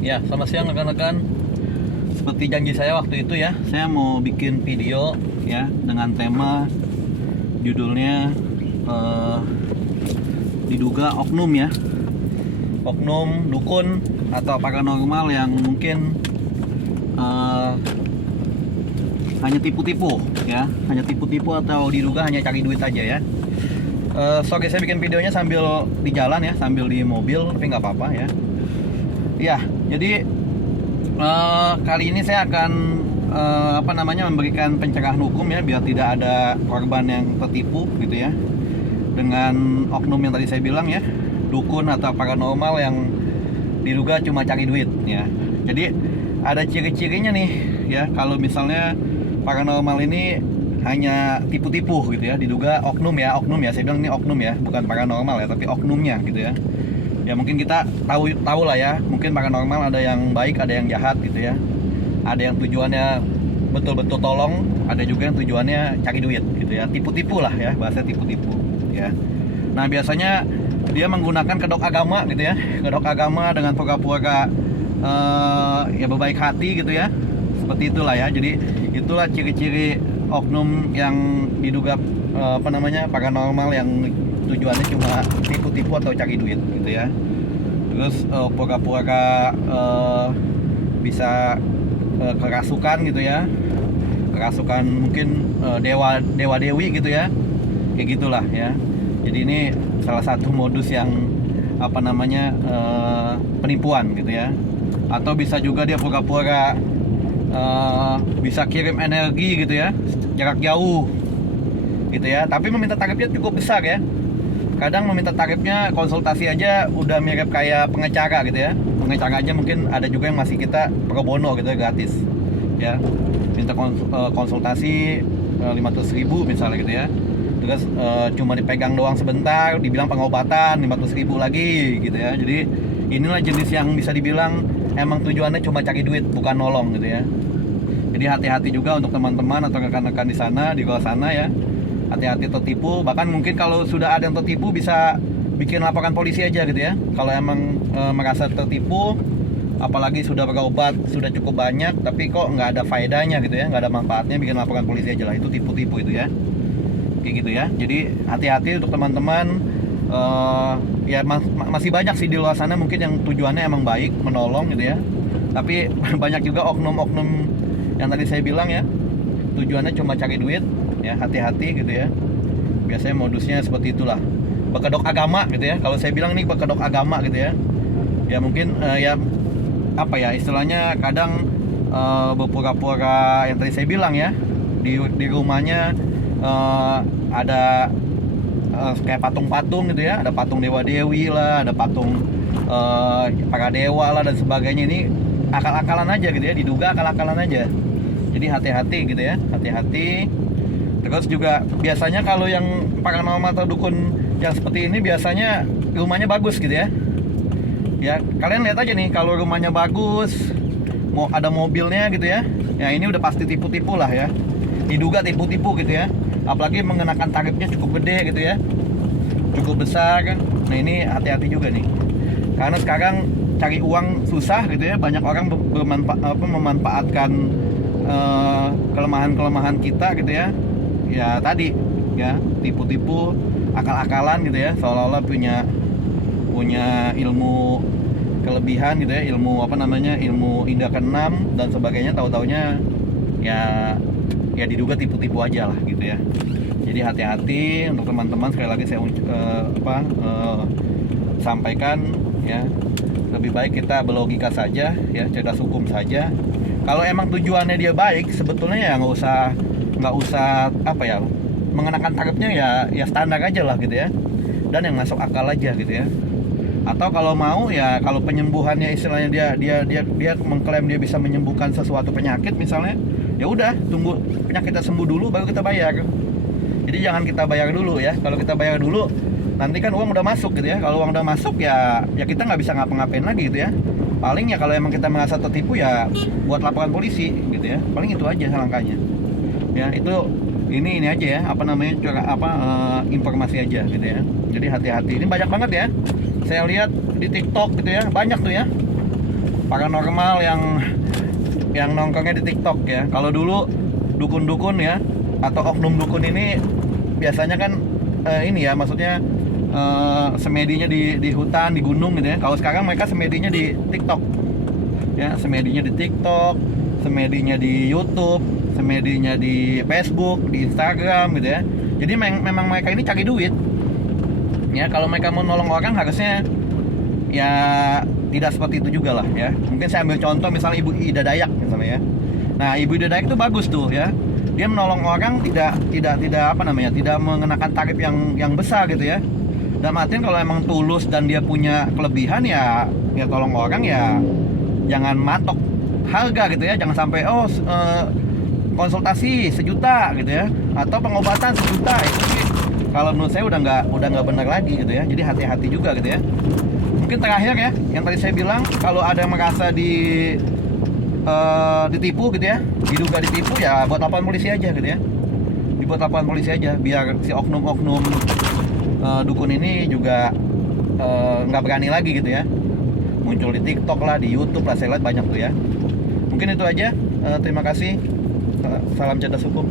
Ya, selamat siang rekan-rekan. Seperti janji saya waktu itu ya, saya mau bikin video ya dengan tema judulnya diduga oknum ya. Oknum, dukun atau paranormal yang mungkin hanya tipu-tipu ya, hanya tipu-tipu atau diduga hanya cari duit aja ya. Oke, saya bikin videonya sambil di jalan ya, sambil di mobil, tapi nggak apa-apa ya. Ya, jadi kali ini saya akan memberikan pencerahan hukum ya, biar tidak ada korban yang tertipu gitu ya, dengan oknum yang tadi saya bilang ya, dukun atau paranormal yang diduga cuma cari duit ya. Jadi ada ciri-cirinya nih ya, kalau misalnya paranormal ini hanya tipu-tipu gitu ya, diduga oknum ya, saya bilang ini oknum ya, bukan paranormal ya, tapi oknumnya gitu ya. Ya mungkin kita tahu lah ya, mungkin paranormal ada yang baik, ada yang jahat gitu ya. Ada yang tujuannya betul-betul tolong, ada juga yang tujuannya cari duit gitu ya. Tipu-tipu lah ya, bahasa tipu-tipu ya. Nah, biasanya dia menggunakan kedok agama gitu ya. Kedok agama dengan pura-pura ya berbaik hati gitu ya. Seperti itulah ya. Jadi itulah ciri-ciri oknum yang diduga paranormal yang tujuannya cuma tipu-tipu atau cari duit gitu ya. Terus pura-pura bisa kerasukan gitu ya, kerasukan mungkin dewa dewi gitu ya, kayak gitulah ya. Jadi ini salah satu modus yang penipuan gitu ya. Atau bisa juga dia pura-pura bisa kirim energi gitu ya, jarak jauh gitu ya, tapi meminta tarifnya cukup besar ya. Kadang meminta tarifnya konsultasi aja udah mirip kayak pengacara gitu ya. Pengacara aja mungkin ada juga yang masih kita pro bono gitu ya, gratis ya. Minta konsultasi 500.000 misalnya gitu ya. Terus cuma dipegang doang sebentar, dibilang pengobatan 500.000 lagi gitu ya. Jadi inilah jenis yang bisa dibilang emang tujuannya cuma cari duit, bukan nolong gitu ya. Jadi hati-hati juga untuk teman-teman atau rekan-rekan di sana, di luar sana ya. Hati-hati tertipu. Bahkan mungkin kalau sudah ada yang tertipu bisa bikin laporan polisi aja gitu ya. Kalau emang merasa tertipu, apalagi sudah berobat sudah cukup banyak tapi kok nggak ada faedahnya gitu ya, nggak ada manfaatnya, bikin laporan polisi aja lah. Itu tipu-tipu itu ya, kayak gitu ya. Jadi hati-hati untuk teman-teman. Ya masih banyak sih di luar sana mungkin yang tujuannya emang baik, menolong gitu ya. Tapi banyak juga oknum-oknum yang tadi saya bilang ya, tujuannya cuma cari duit ya. Hati-hati gitu ya, biasanya modusnya seperti itulah, berkedok agama gitu ya. Kalau saya bilang ini berkedok agama gitu ya, ya mungkin istilahnya kadang berpura-pura yang tadi saya bilang ya, di rumahnya ada kayak patung-patung gitu ya, ada patung dewa dewi lah, ada patung para dewa lah dan sebagainya. Ini akal-akalan aja gitu ya, diduga akal-akalan aja. Jadi hati-hati gitu ya, hati-hati. Terus juga biasanya kalau yang paranormal atau dukun yang seperti ini biasanya rumahnya bagus gitu ya. Ya kalian lihat aja nih, kalau rumahnya bagus, mau ada mobilnya gitu ya, ya ini udah pasti tipu-tipu lah ya, diduga tipu-tipu gitu ya. Apalagi mengenakan tarifnya cukup gede gitu ya, cukup besar. Nah ini hati-hati juga nih, karena sekarang cari uang susah gitu ya. Banyak orang memanfaatkan kelemahan-kelemahan kita gitu ya. Ya tadi ya, tipu-tipu, akal-akalan gitu ya, seolah-olah punya ilmu kelebihan gitu ya, ilmu indra keenam dan sebagainya. Tahu-taunya ya diduga tipu-tipu aja lah gitu ya. Jadi hati-hati untuk teman-teman. Sekali lagi saya sampaikan ya, lebih baik kita berlogika saja ya, cerdas hukum saja. Kalau emang tujuannya dia baik, sebetulnya ya nggak usah mengenakan tarifnya ya standar aja lah gitu ya, dan yang masuk akal aja gitu ya. Atau kalau mau ya, kalau penyembuhannya istilahnya dia mengklaim dia bisa menyembuhkan sesuatu penyakit misalnya, ya udah tunggu penyakitnya sembuh dulu baru kita bayar. Jadi jangan kita bayar dulu ya. Kalau kita bayar dulu nanti kan uang udah masuk gitu ya. Kalau uang udah masuk ya kita nggak bisa ngapa-ngapain lagi gitu ya. Paling ya kalau emang kita merasa tertipu ya buat laporan polisi gitu ya. Paling itu aja langkahnya. Ya itu ini aja ya, informasi aja gitu ya. Jadi hati-hati. Ini banyak banget ya. Saya lihat di TikTok gitu ya, banyak tuh ya. paranormal yang nongkrongnya di TikTok ya. Kalau dulu dukun-dukun ya atau oknum dukun ini biasanya kan ini ya, maksudnya semedinya di hutan, di gunung gitu ya. Kalau sekarang mereka semedinya di TikTok ya, semedinya di TikTok, semedinya di YouTube, semedinya di Facebook, di Instagram gitu ya. Jadi memang mereka ini cari duit ya. Kalau mereka mau nolong orang harusnya ya tidak seperti itu juga lah ya. Mungkin saya ambil contoh misalnya Ibu Ida Dayak misalnya ya. Nah, Ibu Ida Dayak itu bagus tuh ya. Dia menolong orang tidak apa namanya, tidak mengenakan tarif yang besar gitu ya. Dan artian kalau emang tulus dan dia punya kelebihan ya tolong orang ya, jangan matok harga gitu ya. Jangan sampai konsultasi 1 juta gitu ya, atau pengobatan 1 juta. Itu sih kalau menurut saya udah nggak benar lagi gitu ya. Jadi hati-hati juga gitu ya. Mungkin terakhir ya, yang tadi saya bilang, kalau ada yang merasa ditipu gitu ya, diduga ditipu, ya buat laporan polisi aja gitu ya. Dibuat laporan polisi aja biar si oknum-oknum dukun ini juga nggak berani lagi gitu ya. Muncul di TikTok lah, di YouTube lah, saya lihat banyak tuh ya. Mungkin itu aja. Terima kasih. Salam cerdas hukum.